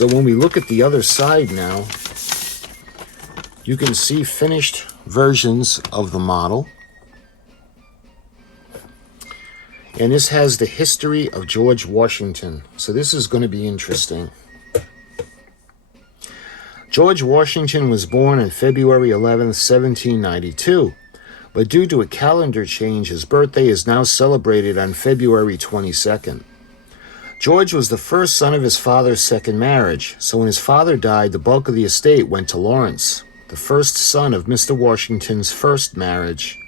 So when we look at the other side now, you can see finished versions of the model. And this has the history of George Washington. So this is going to be interesting. George Washington was born on February 11th, 1792. But due to a calendar change, his birthday is now celebrated on February 22nd. George was the first son of his father's second marriage, so when his father died, the bulk of the estate went to Lawrence, the first son of Mr. Washington's first marriage.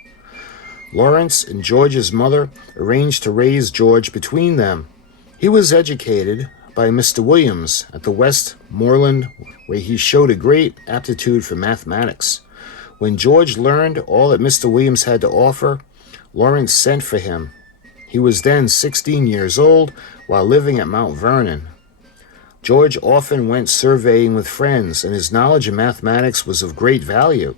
Lawrence and George's mother arranged to raise George between them. He was educated by Mr. Williams at the Westmoreland, where he showed a great aptitude for mathematics. When George learned all that Mr. Williams had to offer, Lawrence sent for him. He was then 16 years old while living at Mount Vernon. George often went surveying with friends, and his knowledge of mathematics was of great value.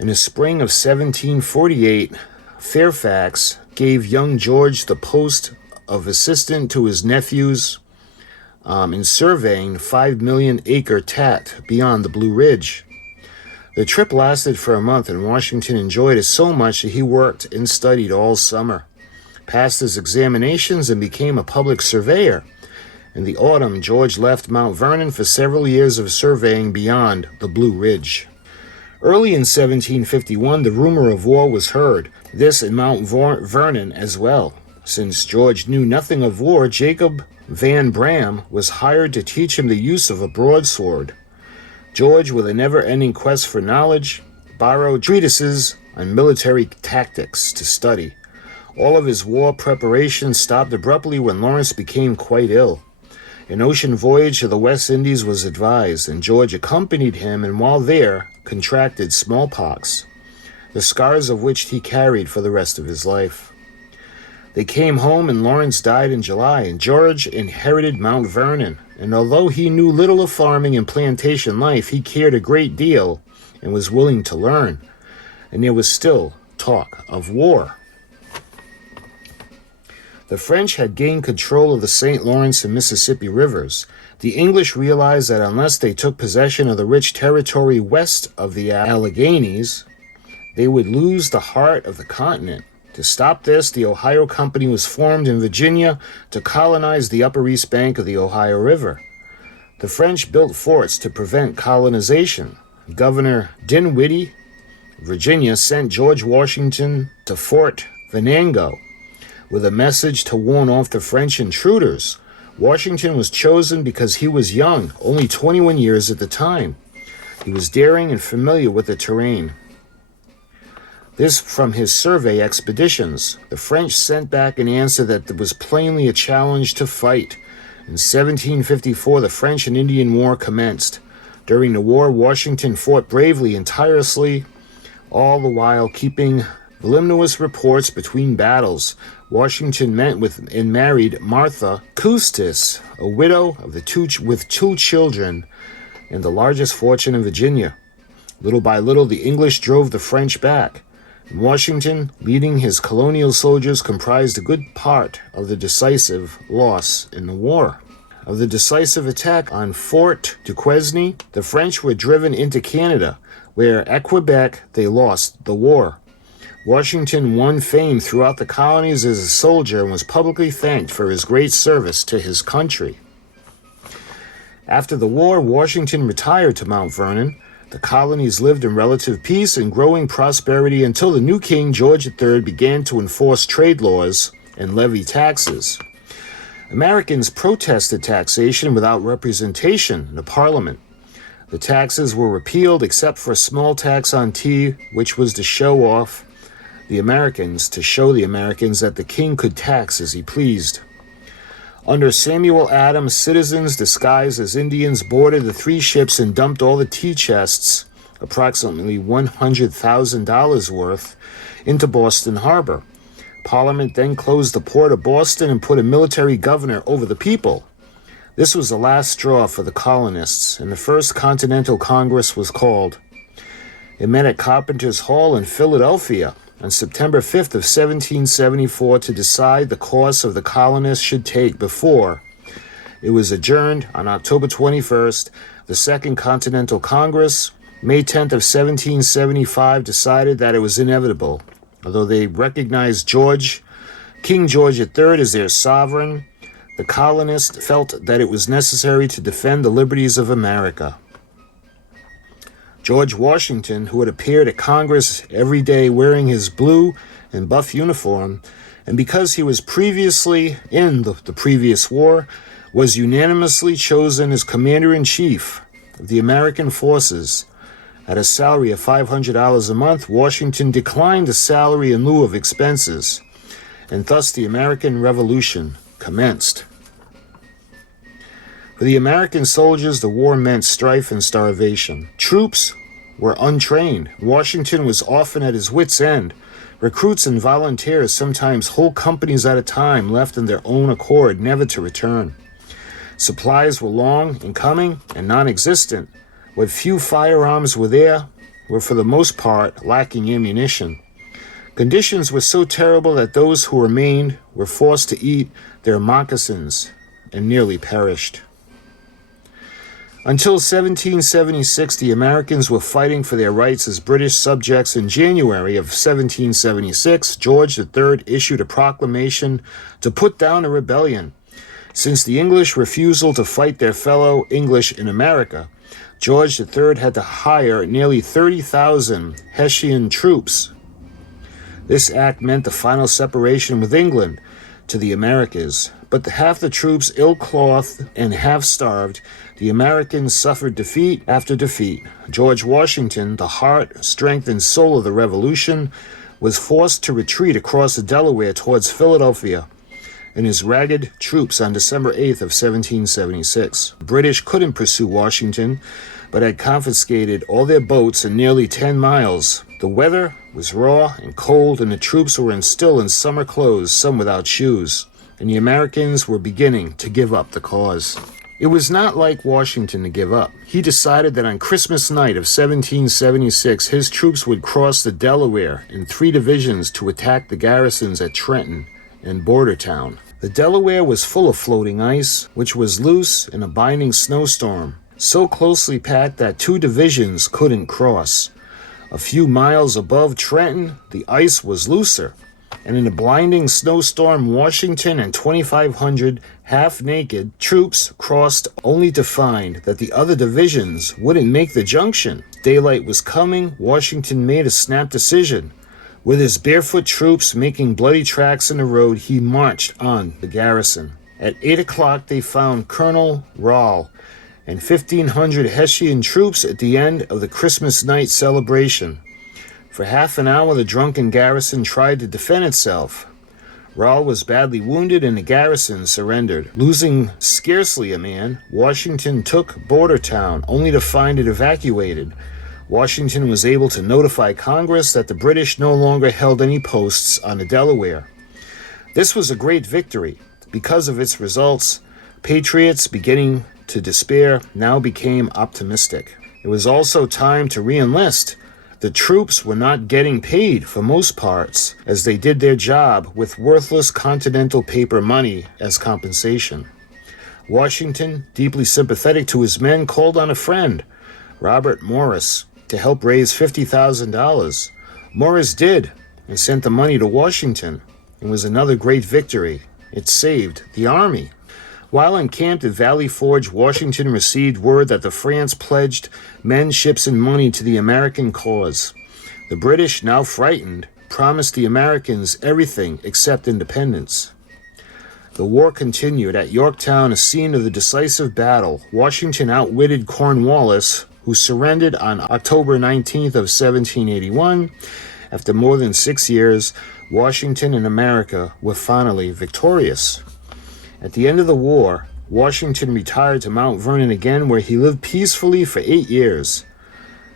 In the spring of 1748, Fairfax gave young George the post of assistant to his nephews in surveying the 5 million acre tat beyond the Blue Ridge. The trip lasted for a month, and Washington enjoyed it so much that he worked and studied all summer, passed his examinations, and became a public surveyor. In the autumn, George left Mount Vernon for several years of surveying beyond the Blue Ridge. Early in 1751, the rumor of war was heard, this in Mount Vernon as well. Since George knew nothing of war, Jacob Van Bram was hired to teach him the use of a broadsword. George, with a never-ending quest for knowledge, borrowed treatises on military tactics to study. All of his war preparations stopped abruptly when Lawrence became quite ill. An ocean voyage to the West Indies was advised, and George accompanied him, and while there, contracted smallpox, the scars of which he carried for the rest of his life. They came home, and Lawrence died in July, and George inherited Mount Vernon. And although he knew little of farming and plantation life, he cared a great deal and was willing to learn. And there was still talk of war. The French had gained control of the St. Lawrence and Mississippi rivers. The English realized that unless they took possession of the rich territory west of the Alleghenies, they would lose the heart of the continent. To stop this, the Ohio Company was formed in Virginia to colonize the upper east bank of the Ohio River. The French built forts to prevent colonization. Governor Dinwiddie, Virginia, sent George Washington to Fort Venango with a message to warn off the French intruders. Washington was chosen because he was young, only 21 years at the time. He was daring and familiar with the terrain. This from his survey expeditions. The French sent back an answer that there was plainly a challenge to fight. In 1754, the French and Indian War commenced. During the war, Washington fought bravely and tirelessly, all the while keeping voluminous reports between battles. Washington met with and married Martha Custis, a widow of with two children and the largest fortune in Virginia. Little by little, the English drove the French back. Washington, leading his colonial soldiers, comprised a good part of the decisive loss in the war. Of the decisive attack on Fort Duquesne, the French were driven into Canada, where at Quebec they lost the war. Washington won fame throughout the colonies as a soldier and was publicly thanked for his great service to his country. After the war, Washington retired to Mount Vernon. The colonies lived in relative peace and growing prosperity until the new King, George III, began to enforce trade laws and levy taxes. Americans protested taxation without representation in the Parliament. The taxes were repealed except for a small tax on tea, which was to show the Americans that the king could tax as he pleased. Under Samuel Adams, citizens disguised as Indians boarded the 3 ships and dumped all the tea chests, approximately $100,000 worth, into Boston Harbor. Parliament then closed the port of Boston and put a military governor over the people. This was the last straw for the colonists, and the First Continental Congress was called. It met at Carpenter's Hall in Philadelphia on September 5th of 1774 to decide the course of the colonists should take before It was adjourned on October 21st. The Second Continental Congress, May 10th of 1775, decided that it was inevitable. Although they recognized King George III as their sovereign, the colonists felt that it was necessary to defend the liberties of America. George Washington, who had appeared at Congress every day wearing his blue and buff uniform, and because he was previously in the previous war, was unanimously chosen as Commander-in-Chief of the American forces. At a salary of $500 a month, Washington declined the salary in lieu of expenses, and thus the American Revolution commenced. For the American soldiers, the war meant strife and starvation. Troops were untrained. Washington was often at his wits' end. Recruits and volunteers, sometimes whole companies at a time, left on their own accord, never to return. Supplies were long in coming and non-existent. What few firearms were there were for the most part lacking ammunition. Conditions were so terrible that those who remained were forced to eat their moccasins and nearly perished. Until 1776, the Americans were fighting for their rights as British subjects. In January of 1776, George III issued a proclamation to put down a rebellion. Since the English refusal to fight their fellow English in America, George III had to hire nearly 30,000 Hessian troops. This act meant the final separation with England to the Americas. But half the troops ill-clothed and half-starved, the Americans suffered defeat after defeat. George Washington, the heart, strength, and soul of the Revolution, was forced to retreat across the Delaware towards Philadelphia and his ragged troops on December 8th of 1776. The British couldn't pursue Washington, but had confiscated all their boats in nearly 10 miles. The weather was raw and cold, and the troops were still in summer clothes, some without shoes, and the Americans were beginning to give up the cause. It was not like Washington to give up. He decided that on Christmas night of 1776, his troops would cross the Delaware in 3 divisions to attack the garrisons at Trenton and Bordertown. The Delaware was full of floating ice, which was loose in a binding snowstorm, so closely packed that 2 divisions couldn't cross. A few miles above Trenton, the ice was looser, and in a blinding snowstorm, Washington and 2,500 half-naked troops crossed, only to find that the other divisions wouldn't make the junction. Daylight was coming. Washington made a snap decision. With his barefoot troops making bloody tracks in the road, he marched on the garrison. At 8 o'clock, they found Colonel Rall and 1,500 Hessian troops at the end of the Christmas night celebration. For half an hour, the drunken garrison tried to defend itself. Rall was badly wounded and the garrison surrendered. Losing scarcely a man, Washington took Bordertown, only to find it evacuated. Washington was able to notify Congress that the British no longer held any posts on the Delaware. This was a great victory. Because of its results, patriots, beginning to despair, now became optimistic. It was also time to re-enlist. The troops were not getting paid for most parts, as they did their job with worthless continental paper money as compensation. Washington, deeply sympathetic to his men, called on a friend, Robert Morris, to help raise $50,000. Morris did, and sent the money to Washington. It was another great victory. It saved the army. While encamped at Valley Forge, Washington received word that the France pledged men, ships, and money to the American cause. The British, now frightened, promised the Americans everything except independence. The war continued. At Yorktown, a scene of the decisive battle, Washington outwitted Cornwallis, who surrendered on October 19th of 1781. After more than 6 years, Washington and America were finally victorious. At the end of the war, Washington retired to Mount Vernon again, where he lived peacefully for 8 years.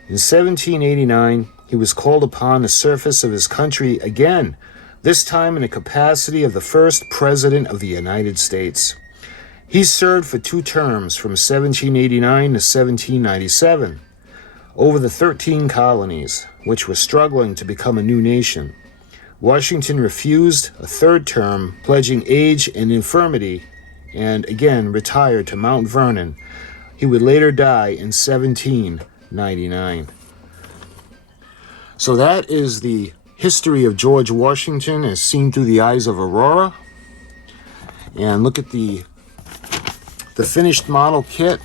In 1789, he was called upon the surface of his country again, this time in the capacity of the first President of the United States. He served for 2 terms from 1789 to 1797 over the 13 colonies, which were struggling to become a new nation. Washington refused a 3rd term, pledging age and infirmity, and again retired to Mount Vernon. He would later die in 1799. So that is the history of George Washington as seen through the eyes of Aurora. And look at the finished model kit.